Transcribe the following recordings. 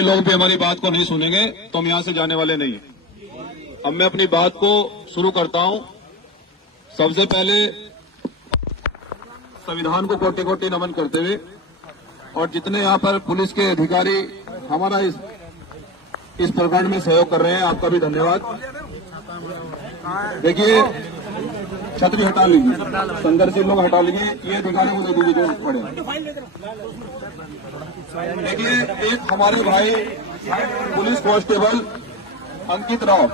के लोग भी हमारी बात को नहीं सुनेंगे तो हम यहां से जाने वाले नहीं हैं। अब मैं अपनी बात को शुरू करता हूं। सबसे पहले संविधान को कोटि कोटि नमन करते हुए और जितने यहां पर पुलिस के अधिकारी हमारा इस प्रकरण में सहयोग कर रहे हैं, आपका भी धन्यवाद। देखिए, छतरी हटा लीजिए, संघर्षी लोग हटा लीजिए, ये अधिकारियों को दे दीजिए जो पड़े। देखिए, एक हमारे भाई पुलिस कांस्टेबल अंकित राव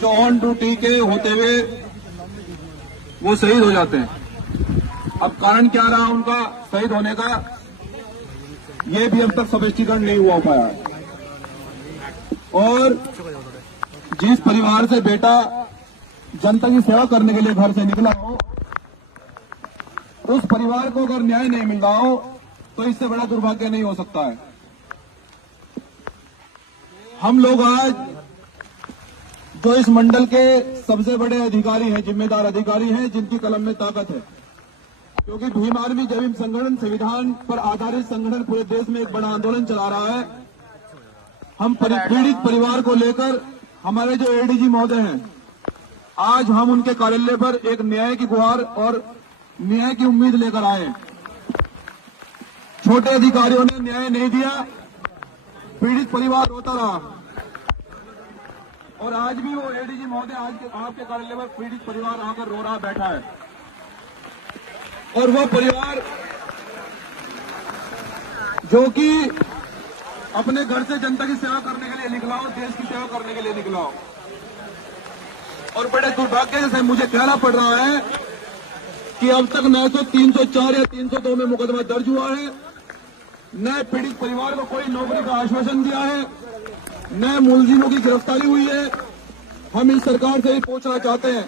जो ऑन ड्यूटी के होते हुए वो शहीद हो जाते हैं। अब कारण क्या रहा उनका शहीद होने का, ये भी अब तक स्पष्टीकरण नहीं हुआ पाया है। और जिस परिवार से बेटा जनता की सेवा करने के लिए घर से निकला हो, उस परिवार को अगर न्याय नहीं मिल रहा हो तो इससे बड़ा दुर्भाग्य नहीं हो सकता है। हम लोग आज जो इस मंडल के सबसे बड़े अधिकारी हैं, जिम्मेदार अधिकारी हैं, जिनकी कलम में ताकत है, क्योंकि भीम आर्मी जय भीम संगठन संविधान पर आधारित संगठन पूरे देश में एक बड़ा आंदोलन चला रहा है। हम पीड़ित परिवार को लेकर हमारे जो एडीजी महोदय हैं, आज हम उनके कार्यालय पर एक न्याय की गुहार और न्याय की उम्मीद लेकर आए। छोटे अधिकारियों ने न्याय नहीं दिया, पीड़ित परिवार रोता रहा और आज भी वो एडीजी महोदय आज आपके कार्यालय पर पीड़ित परिवार आकर रो रहा बैठा है। और वो परिवार जो कि अपने घर से जनता की सेवा करने के लिए निकला हो, देश की सेवा करने के लिए निकला हो, और बड़े दुर्भाग्य से मुझे कहना पड़ रहा है कि अब तक न तो 304 या 302 में मुकदमा दर्ज हुआ है, न पीड़ित परिवार को कोई नौकरी का आश्वासन दिया है, न मुलजिमों की गिरफ्तारी हुई है। हम इस सरकार से ही पूछना चाहते हैं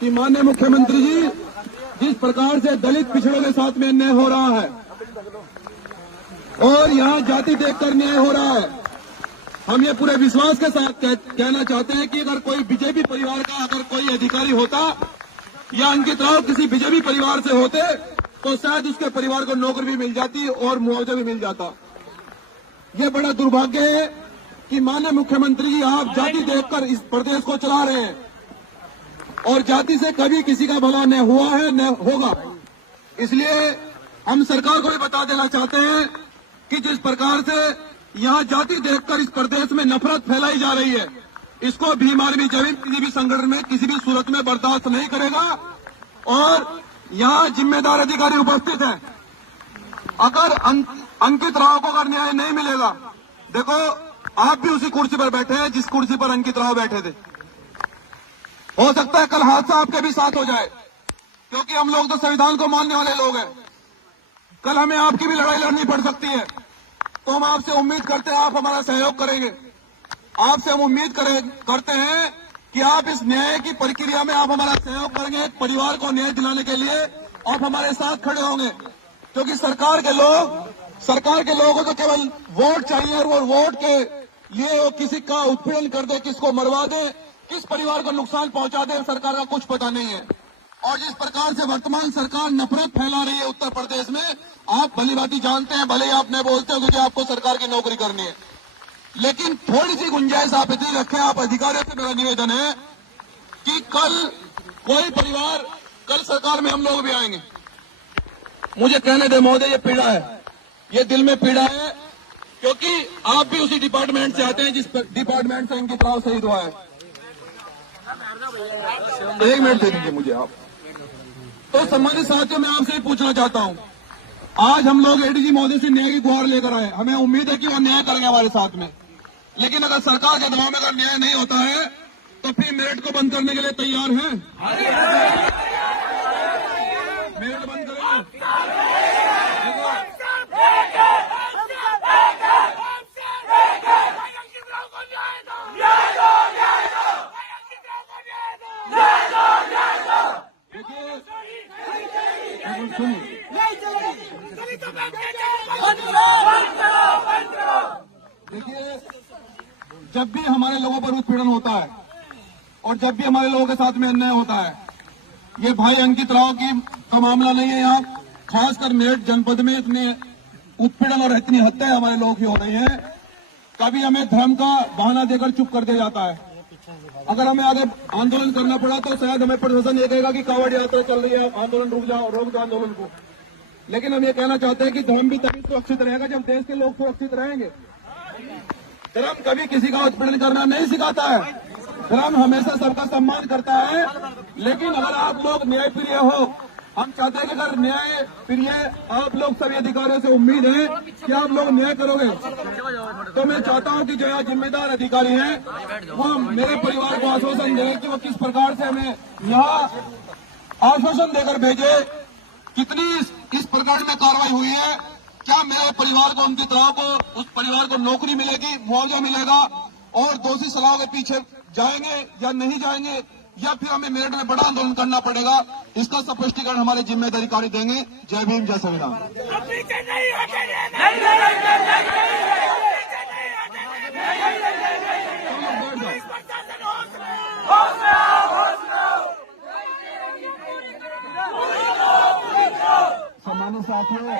कि माननीय मुख्यमंत्री जी, जिस प्रकार से दलित पिछड़ों के साथ में अन्याय हो रहा है और यहाँ जाति देखकर न्याय हो रहा है, हम ये पूरे विश्वास के साथ कहना चाहते हैं कि अगर कोई बीजेपी परिवार का अगर कोई अधिकारी होता या अंकित राव किसी बीजेपी परिवार से होते तो शायद उसके परिवार को नौकरी भी मिल जाती और मुआवजा भी मिल जाता। ये बड़ा दुर्भाग्य है कि माननीय मुख्यमंत्री जी, आप जाति देखकर इस प्रदेश को चला रहे हैं और जाति से कभी किसी का भला न हुआ है न होगा। इसलिए हम सरकार को भी बता देना चाहते हैं कि जिस प्रकार से यहाँ जाति देखकर इस प्रदेश में नफरत फैलाई जा रही है, इसको भीम आर्मी जय भीम किसी भी संगठन में किसी भी सूरत में बर्दाश्त नहीं करेगा। और यहाँ जिम्मेदार अधिकारी उपस्थित हैं, अगर अंकित राव को अगर न्याय नहीं मिलेगा, देखो आप भी उसी कुर्सी पर बैठे हैं जिस कुर्सी पर अंकित राव बैठे थे। हो सकता है कल हादसा आपके भी साथ हो जाए, क्योंकि हम लोग तो संविधान को मानने वाले लोग हैं। कल हमें आपकी भी लड़ाई लड़नी पड़ सकती है, तो हम आपसे उम्मीद करते हैं आप हमारा सहयोग करेंगे। आपसे हम उम्मीद करते हैं कि आप इस न्याय की प्रक्रिया में आप हमारा सहयोग करेंगे। परिवार को न्याय दिलाने के लिए आप हमारे साथ खड़े होंगे, क्योंकि सरकार के लोगों को तो केवल वोट चाहिए और वो वोट के लिए वो किसी का उत्पीड़न कर दे, किसको मरवा दे, किस परिवार को नुकसान पहुंचा दे, सरकार का कुछ पता नहीं है। और जिस प्रकार से वर्तमान सरकार नफरत फैला रही है उत्तर प्रदेश में, आप भलीभांति जानते हैं, भले ही आप नहीं बोलते हो क्योंकि आपको सरकार की नौकरी करनी है, लेकिन थोड़ी सी गुंजाइश आप इतनी रखें। आप अधिकारियों से मेरा निवेदन है कि कल कोई परिवार, कल सरकार में हम लोग भी आएंगे। मुझे कहने दे महोदय, ये पीड़ा है, ये दिल में पीड़ा है, क्योंकि आप भी उसी डिपार्टमेंट से आते हैं जिस डिपार्टमेंट से अंकित राव शहीद हुआ है। 1 मिनट दे दीजिए मुझे आप। तो सम्मानित साथियों, मैं आपसे ही पूछना चाहता हूं, आज हम लोग एडीजी महोदय से न्याय की गुहार लेकर आए। हमें उम्मीद है कि वो न्याय करेंगे हमारे साथ में, लेकिन अगर सरकार के दबाव में अगर न्याय नहीं होता है तो फिर मेरिट को बंद करने के लिए तैयार हैं? मेरिट बंद करेंगे। देखिए, जब भी हमारे लोगों पर उत्पीड़न होता है और जब भी हमारे लोगों के साथ में अन्याय होता है, ये भाई अंकित राव का मामला नहीं है। यहाँ खासकर मेरठ जनपद में इतने उत्पीड़न और इतनी हत्याएं हमारे लोगों की हो रही हैं, कभी हमें धर्म का बहाना देकर चुप कर दिया जाता है। अगर हमें आगे आंदोलन करना पड़ा तो शायद हमें प्रशासन ये कहेगा कि कांवड़ यात्रा चल रही है, आंदोलन रोक दो आंदोलन को। लेकिन हम ये कहना चाहते हैं कि धर्म भी तभी सुरक्षित रहेगा जब देश के लोग सुरक्षित रहेंगे। धर्म कभी किसी का उत्पीड़न करना नहीं सिखाता है। धर्म हमेशा सबका सम्मान करता है। लेकिन अगर आप लोग न्यायप्रिय हो, हम चाहते हैं कि अगर न्याय प्रिय आप लोग सभी अधिकारियों से उम्मीद है कि आप लोग न्याय करोगे, तो मैं चाहता हूं कि जो यहाँ जिम्मेदार अधिकारी हैं वो मेरे परिवार को आश्वासन दें कि वो किस प्रकार से हमें यहाँ आश्वासन देकर भेजे। कितनी इस प्रकार में कार्रवाई हुई है, क्या मेरे परिवार को, उनकी तरह को, उस परिवार को नौकरी मिलेगी, मुआवजा मिलेगा और दोषी सलाह के पीछे जाएंगे या नहीं जाएंगे, या फिर हमें मेरठ में बड़ा आंदोलन करना पड़ेगा, इसका स्पष्टीकरण हमारे जिम्मेदारी अधिकारी देंगे। जय भीम, जय संविधान। सम्मानित साथियों,